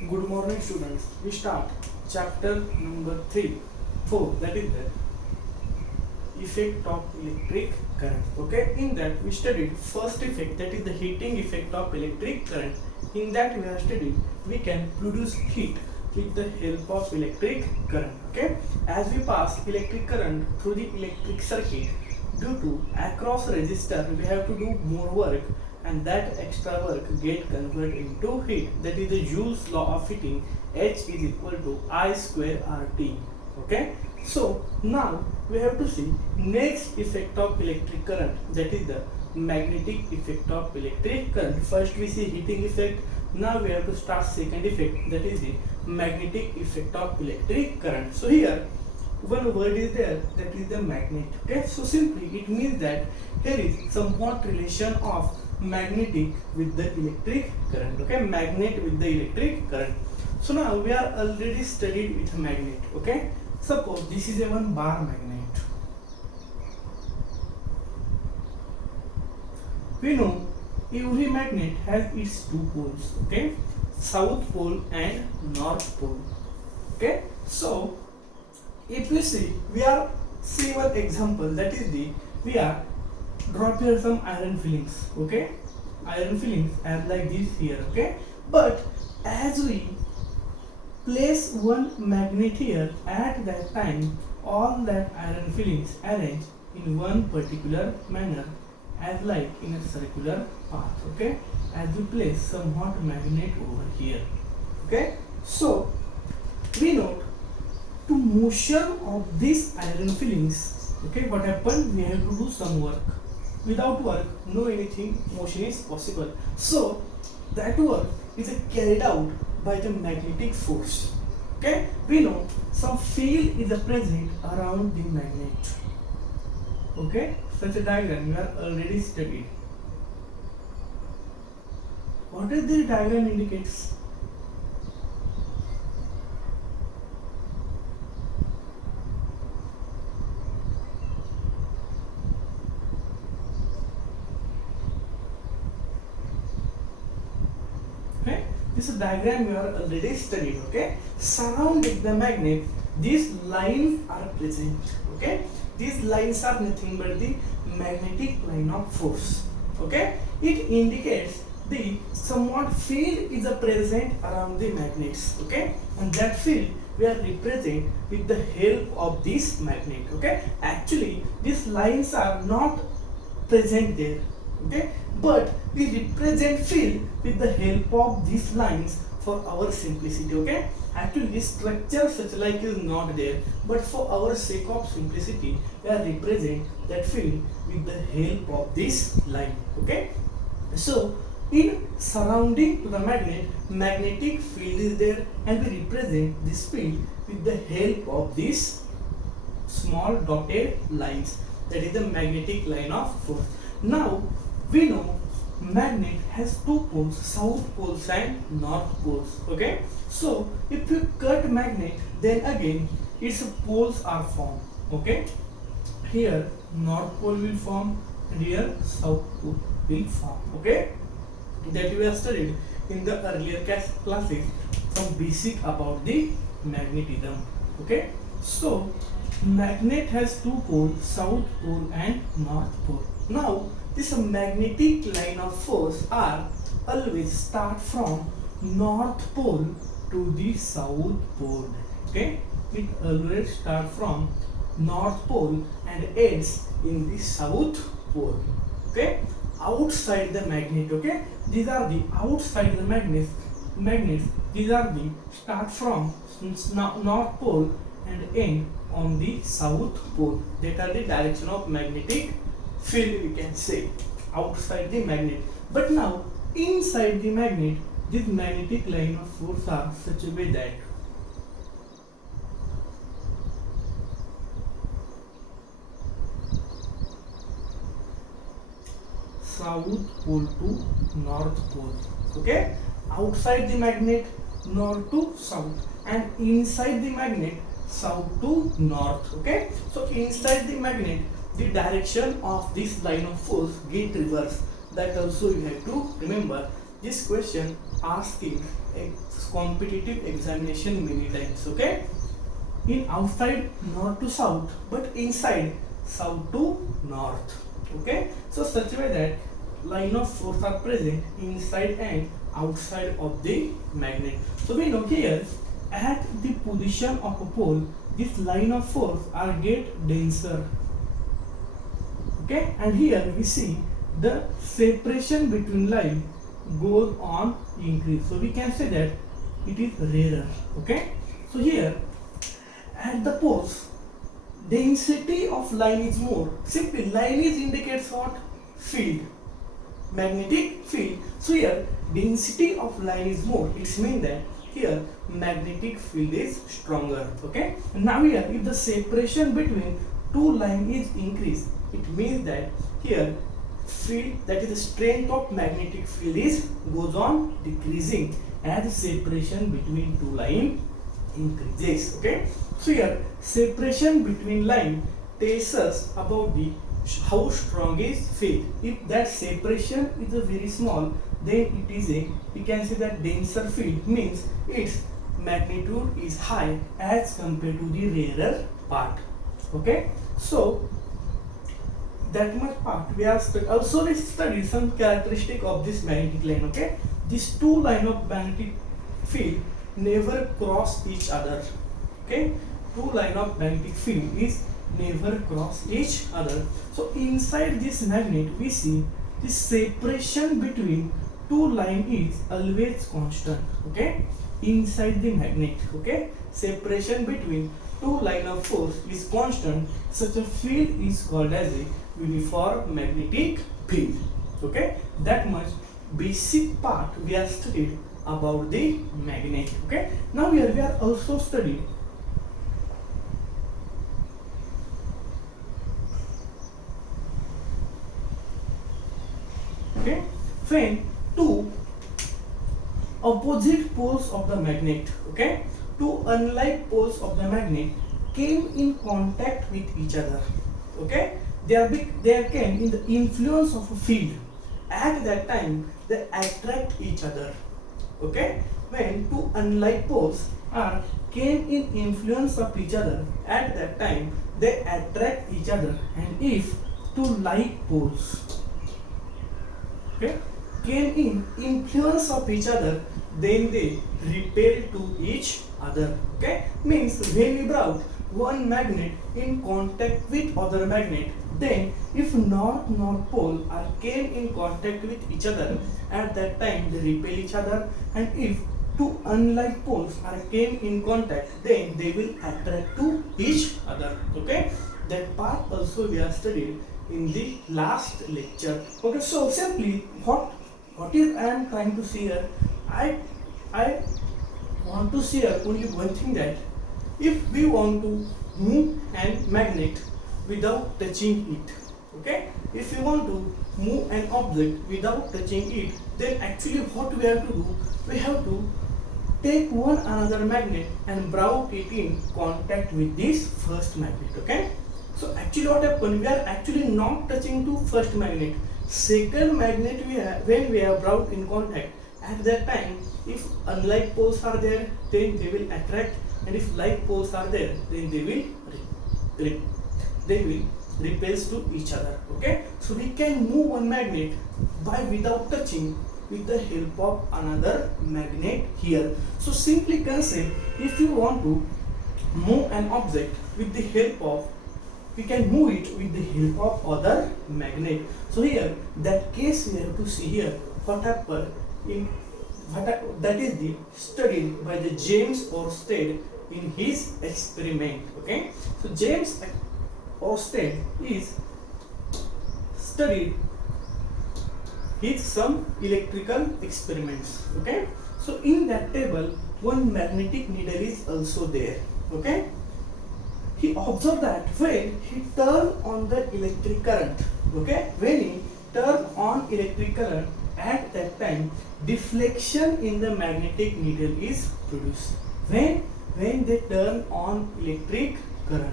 Good morning, students. We start chapter number 3, 4, that is the effect of electric current. Okay, in that we studied first effect, that is the heating effect of electric current. In that we have studied we can produce heat with the help of electric current. Okay, as we pass electric current through the electric circuit, due to across resistor we have to do more work, and that extra work get converted into heat. That is the Joule's law of heating. H is equal to I square RT. Okay, so now we have to see next effect of electric current, that is the magnetic effect of electric current. First we see heating effect, now we have to start second effect, that is the magnetic effect of electric current. So here one word is there, that is the magnet. Okay, so simply it means that here is somewhat relation of magnetic with the electric current. Okay, magnet with the electric current. So now we are already studied with magnet. Okay, suppose this is a one bar magnet. We know every magnet has its two poles. Okay, south pole and north pole. Okay, so if you see, we are see one example, that is the we are drop here some iron fillings. Okay, iron fillings as like this here. Okay, but as we place one magnet here, at that time all that iron fillings arrange in one particular manner, as like in a circular path. Okay, as we place some hot magnet over here. Okay, so we note to motion of these iron fillings. Okay, what happened? We have to do some work. Without work, no anything motion is possible. So that work is carried out by the magnetic force. Okay, we know some field is present around the magnet. Okay, such a diagram we are already studied. What is the diagram indicates? This diagram we are already studied. Okay, surrounding the magnet these lines are present. Okay, these lines are nothing but the magnetic line of force. Okay, it indicates the somewhat field is present around the magnets. Okay, and that field we are represent with the help of this magnet. Okay, actually these lines are not present there. Okay, but we represent field with the help of these lines for our simplicity. Okay, actually this structure such like is not there, but for our sake of simplicity we are represent that field with the help of this line. Okay, so in surrounding to the magnet, magnetic field is there, and we represent this field with the help of these small dotted lines, that is the magnetic line of force. Now we know magnet has two poles, south poles and north poles. Okay, so if you cut magnet, then again its poles are formed. Okay, here north pole will form and here south pole will form. Okay, that we have studied in the earlier classes from basic about the magnetism. Okay, so magnet has two poles, south pole and north pole. Now this magnetic line of force are always start from north pole to the south pole. Okay, it always start from north pole and ends in the south pole. Okay, outside the magnet. Okay, these are the outside the magnets. These are the start from north pole and end on the south pole. That are the direction of magnetic field, we can say, outside the magnet. But now inside the magnet, this magnetic line of force are such a way that south pole to north pole. Okay, outside the magnet north to south, and inside the magnet south to north. Okay, so inside the magnet the direction of this line of force get reversed. That also you have to remember, this question asked in a competitive examination many times. Okay, in outside north to south, but inside south to north. Okay, so such way that line of force are present inside and outside of the magnet. So we know here at the position of a pole, this line of force are get denser. Okay, and here we see the separation between line goes on increase. So we can say that it is rarer. Okay, so here at the poles, density of line is more. Simply line is indicates what? Field, magnetic field. So here density of line is more. It means that here magnetic field is stronger. Okay, and now here if the separation between two line is increased, it means that here field, that is the strength of magnetic field, is goes on decreasing as separation between two line increases. Okay, so here separation between line tells us about the how strong is field. If that separation is a very small, then it is a, we can say that denser field, means its magnitude is high as compared to the rarer part. Okay, so that much part we are also we study some characteristic of this magnetic line. Okay, these two line of magnetic field never cross each other. Okay, two line of magnetic field is never cross each other. So inside this magnet we see the separation between two line is always constant. Okay, inside the magnet, okay, separation between two line of force is constant. Such a field is called as a uniform magnetic field. Okay, that much basic part we have studied about the magnet. Okay, now here we are also studying okay, when two opposite poles of the magnet, okay, two unlike poles of the magnet came in contact with each other. Okay, they came in the influence of a field. At that time they attract each other. Okay, when two unlike poles are came in influence of each other, at that time they attract each other. And if two like poles, okay, came in influence of each other, then they repel to each other. Okay, means when we brought one magnet in contact with other magnet, then if north pole are came in contact with each other, at that time they repel each other. And if two unlike poles are came in contact, then they will attract to each other. Okay, that part also we have studied in the last lecture. Okay, so simply what is I am trying to say here, I want to share only one thing, that if we want to move an magnet without touching it, okay, if you want to move an object without touching it, then actually what we have to do, we have to take one another magnet and brought it in contact with this first magnet. Okay, so actually what happened, we are actually not touching to first magnet. Second magnet we have, when we have brought in contact, at that time if unlike poles are there, then they will attract, and if like poles are there, then they will repels to each other. Okay, so we can move one magnet by without touching with the help of another magnet here. So simply concept, if you want to move an object with the help of, we can move it with the help of other magnet. So here that case we have to see here what happened in that is the studied by the James Oersted in his experiment. Okay, so James Oersted is studied his some electrical experiments. Okay, so in that table one magnetic needle is also there. Okay, he observed that when he turned on the electric current, okay, when he turned on electric current, at that time deflection in the magnetic needle is produced when they turn on electric current.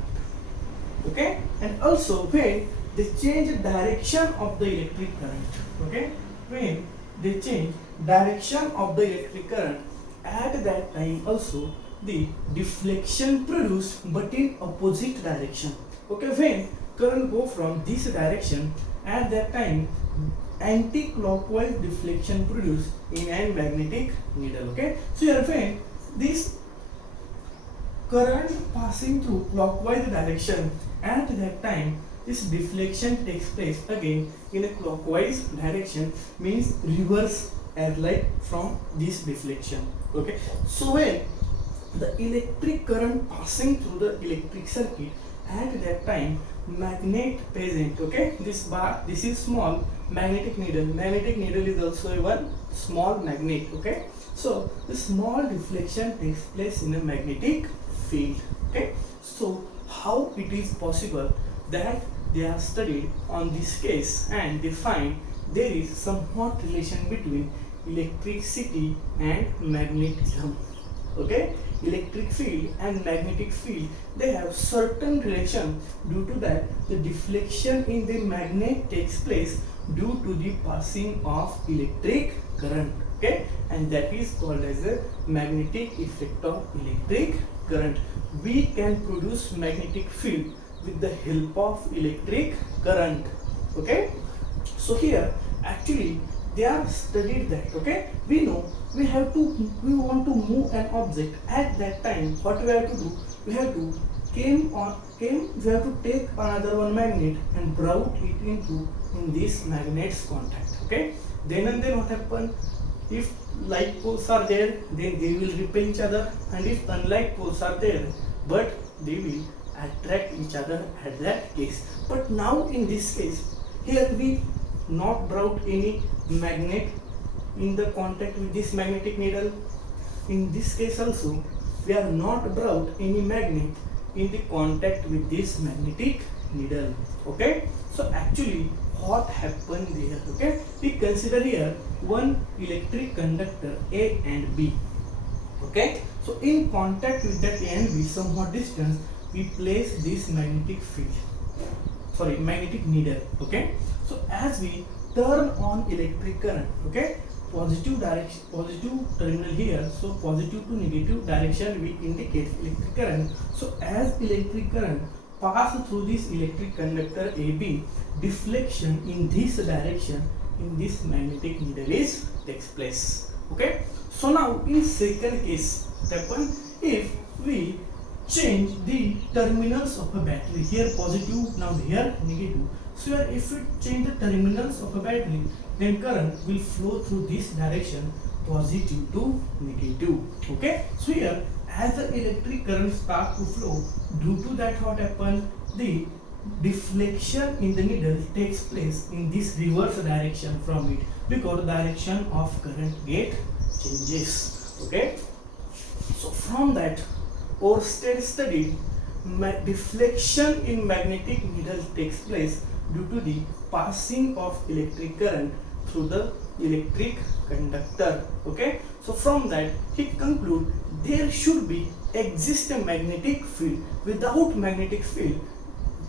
Okay, and also when they change the direction of the electric current. Okay, when they change direction of the electric current. At that time also the deflection produced but in opposite direction. Okay, when current go from this direction, at that time anti-clockwise deflection produced in a magnetic needle. Okay, so here when this current passing through clockwise direction, at that time this deflection takes place again in a clockwise direction, means reverse as like from this deflection. Okay, so when the electric current passing through the electric circuit, at that time magnet present, okay, this bar, this is small magnetic needle is also a one small magnet. Okay, so the small deflection takes place in a magnetic field. Okay, so how it is possible that they are studied on this case and they find there is somewhat relation between electricity and magnetism. Okay, electric field and magnetic field, they have certain relation. Due to that the deflection in the magnet takes place due to the passing of electric current. Okay, and that is called as a magnetic effect of electric current. We can produce magnetic field with the help of electric current. Okay, so here actually they are studied that, okay, we know we want to move an object. At that time what we have to do, we have to we have to take another one magnet and brought it into in this magnet's contact. Okay, then and then what happen, if like poles are there, then they will repel each other, and if unlike poles are there, but they will attract each other at that case. But now in this case, here we not brought any magnet in the contact with this magnetic needle. In this case also we have not brought any magnet in the contact with this magnetic needle. Okay, so actually what happened there, okay, we consider here one electric conductor A and B. Okay, so in contact with that A and B, somewhat distance, we place this magnetic field, magnetic needle. Okay, so as we turn on electric current, okay, positive terminal here, so positive to negative direction we indicate electric current. So as electric current pass through this electric conductor AB, deflection in this direction in this magnetic needle is takes place. Okay, so now in second case what happen, if we change the terminals of a battery, here positive, now here negative. So here if we change the terminals of a battery, then current will flow through this direction, positive to negative. Okay, so here as the electric current start to flow, due to that what happen, the deflection in the needle takes place in this reverse direction from it, because direction of current get changes. Okay, so from that Oersted studied deflection in magnetic needle takes place due to the passing of electric current through the electric conductor. Okay, so from that he conclude there should be exist a magnetic field. Without magnetic field,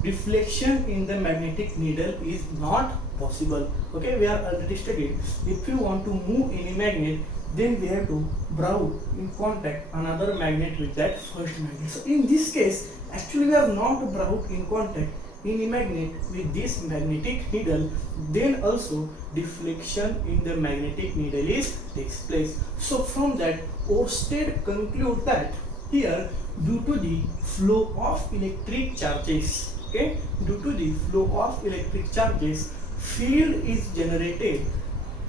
deflection in the magnetic needle is not possible. Okay, we are already studied, if you want to move any magnet, then we have to brought in contact another magnet with that first magnet. So in this case actually we have not brought in contact any magnet with this magnetic needle, then also deflection in the magnetic needle is takes place. So from that Oersted conclude that here due to the flow of electric charges, okay, due to the flow of electric charges, field is generated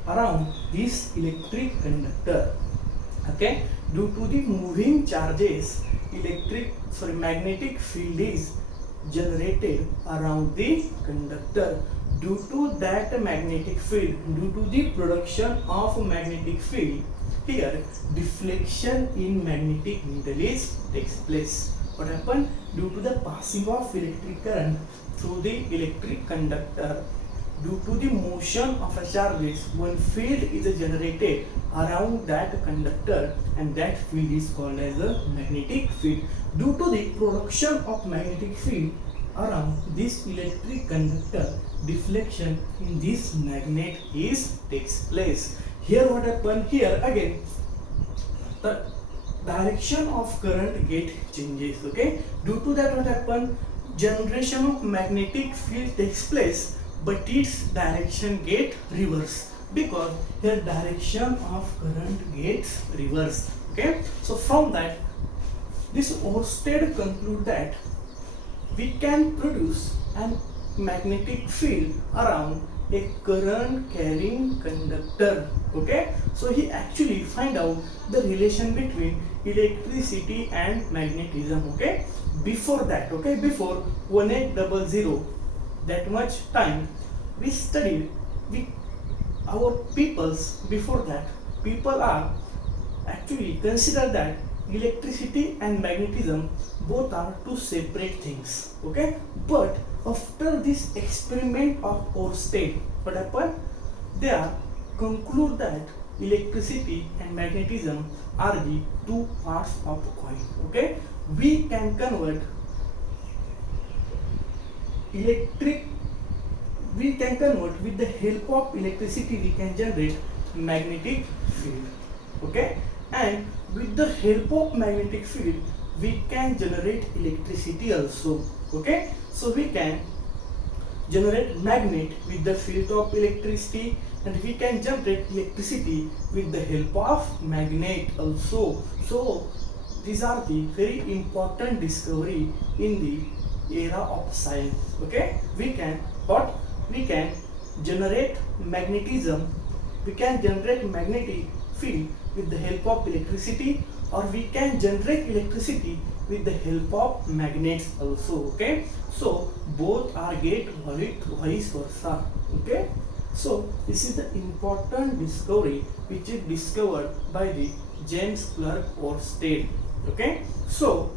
around this electric conductor. Okay, due to the moving charges, magnetic field is generated around the conductor. Due to that magnetic field, due to the production of magnetic field, here deflection in magnetic needle is takes place. What happened? Due to the passing of electric current through the electric conductor, due to the motion of a charges, one field is generated around that conductor, and that field is called as a magnetic field. Due to the production of magnetic field around this electric conductor, deflection in this magnet is takes place. here what happen, here again the direction of current get changes. Okay, due to that what happen, generation of magnetic field takes place, but its direction get reversed because here direction of current gets reversed. Okay, so from that this Oersted conclude that we can produce an magnetic field around a current carrying conductor. Okay, so he actually find out the relation between electricity and magnetism. Okay, before that, okay, before 1800, that much time we studied, we our peoples before that, people are actually consider that electricity and magnetism both are two separate things. Okay, but after this experiment of Oersted, what happened, they are conclude that electricity and magnetism are the two parts of a coin. Okay, we can convert electric, we can convert with the help of electricity, we can generate magnetic field. Okay, and with the help of magnetic field we can generate electricity also. Okay, so we can generate magnet with the field of electricity, and we can generate electricity with the help of magnet also. So these are the very important discovery in the era of science. Okay, we can what, we can generate magnetism, we can generate magnetic field with the help of electricity, or we can generate electricity with the help of magnets also. Okay, so both are get valid vice versa. Okay, so this is the important discovery which is discovered by the James Clerk Oersted. Okay, so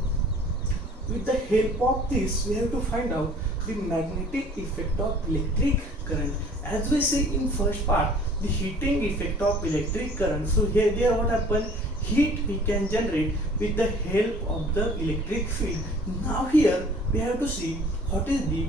with the help of this we have to find out the magnetic effect of electric current. As we see in first part, the heating effect of electric current. So here there what happen, heat we can generate with the help of the electric field. Now here we have to see what is the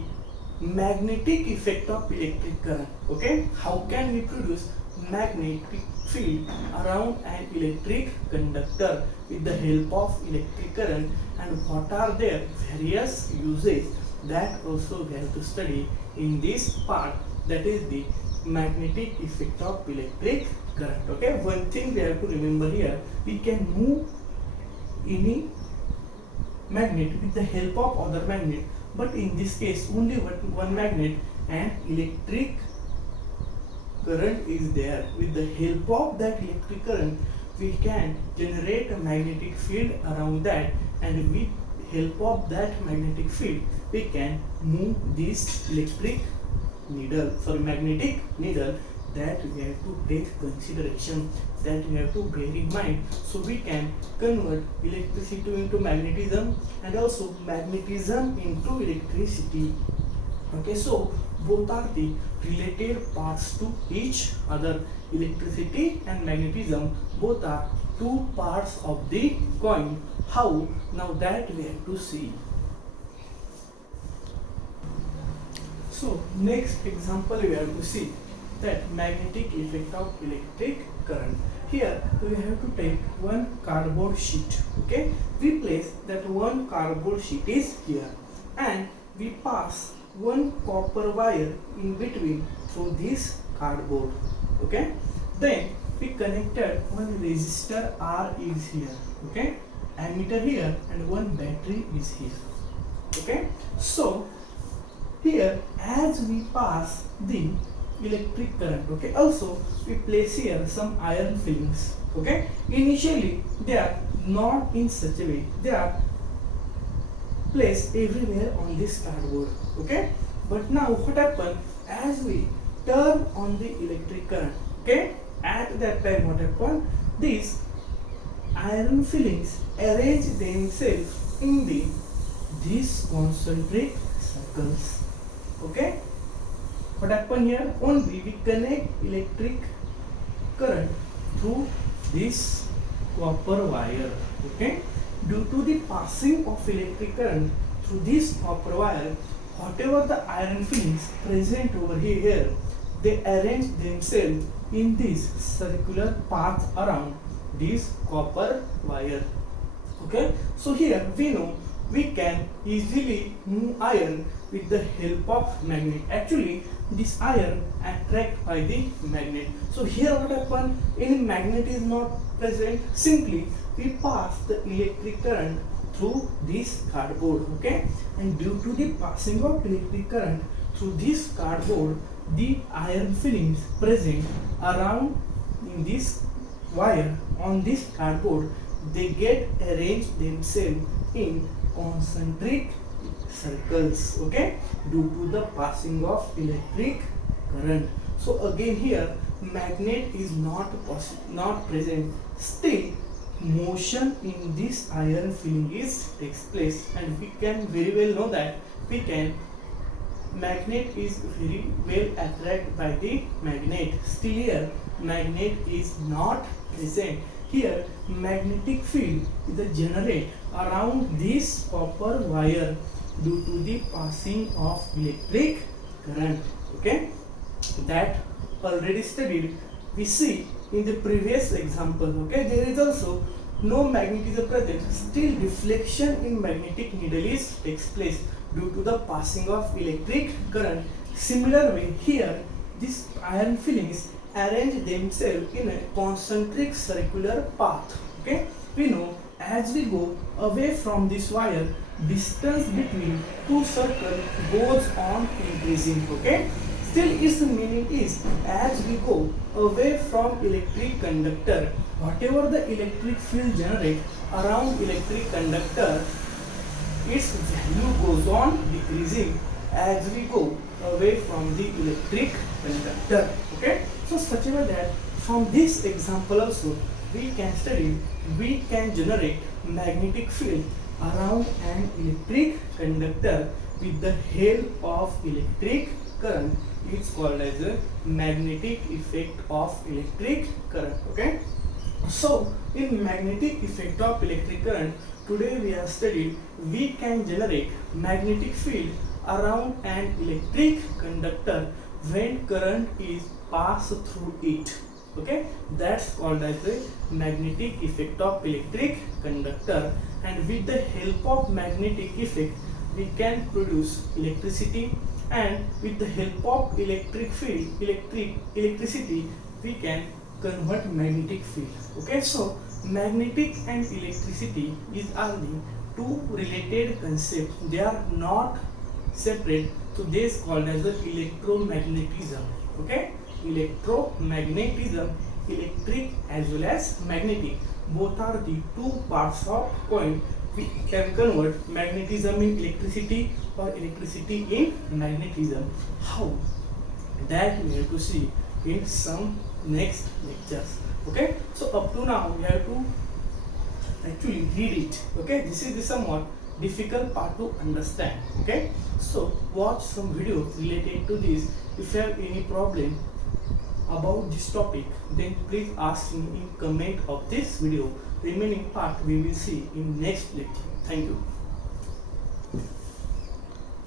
magnetic effect of electric current. Okay, how can we produce magnetic field around an electric conductor with the help of electric current, and what are their various uses, that also we have to study in this part, that is the magnetic effect of electric current. Okay, one thing we have to remember here, we can move any magnet with the help of other magnet, but in this case only one magnet and electric current is there. With the help of that electric current we can generate a magnetic field around that, and with help of that magnetic field we can move this electric needle, sorry, magnetic needle. That we have to take consideration, that we have to bear in mind. So we can convert electricity into magnetism and also magnetism into electricity. Okay, so both are the related parts to each other. Electricity and magnetism both are two parts of the coin. How? Now that we have to see. So next example we have to see that magnetic effect of electric current. Here we have to take one cardboard sheet. Okay, we place that one cardboard sheet is here, and we pass one copper wire in between through this cardboard. Okay, then we connected one resistor R is here. Okay, ammeter here, and one battery is here. Okay, so here as we pass the electric current, okay, also we place here some iron fillings. Okay, initially they are not in such a way, they are placed everywhere on this cardboard. Okay, but now what happen, as we turn on the electric current, okay, at that time what happen, these iron fillings arrange themselves in these concentric circles. Okay, what happen here, only we connect electric current through this copper wire. Okay, due to the passing of electric current through this copper wire, whatever the iron fillings present over here, they arrange themselves in this circular path around this copper wire. Okay, so here we know we can easily move iron with the help of magnet. Actually, this iron attract by the magnet. So here what happen, any magnet is not present, simply we pass the electric current through this cardboard. Okay, and due to the passing of electric current through this cardboard, the iron filings present around in this wire on this cardboard, they get arranged themselves in concentric circles. Okay, due to the passing of electric current. So again here magnet is not present, still motion in this iron filling is takes place, and we can very well know that we can magnet is very well attracted by the magnet. Still here magnet is not present. Here magnetic field is generated around this copper wire due to the passing of electric current. Okay, that already studied. We see in the previous example. Okay, there is also no magnetism present, still deflection in magnetic needle is takes place due to the passing of electric current. Similar way here these iron fillings arrange themselves in a concentric circular path. Okay, we know as we go away from this wire, distance between two circles goes on increasing. Okay, still its meaning is as we go away from electric conductor, whatever the electric field generate around electric conductor, its value goes on decreasing as we go away from the electric conductor. Okay, so such a way that from this example also we can study, we can generate magnetic field around an electric conductor with the help of electric current. It's called as a magnetic effect of electric current. Okay, so in magnetic effect of electric current, today we have studied we can generate magnetic field around an electric conductor when current is passed through it. Okay, that's called as the magnetic effect of electric conductor, and with the help of magnetic effect we can produce electricity, and with the help of electric field electricity we can convert magnetic field. Okay, so magnetic and electricity are the two related concepts, they are not separate, so this is called as the electromagnetism. Okay, electromagnetism, electric as well as magnetic, both are the two parts of coin. We can convert magnetism in electricity or electricity in magnetism. How? That we have to see in some next lectures. Okay, so up to now we have to actually read it. Okay, this is the somewhat difficult part to understand. Okay, so watch some videos related to this. If you have any problem about this topic, then please ask me in comment of this video. Remaining part we will see in next lecture. Thank you.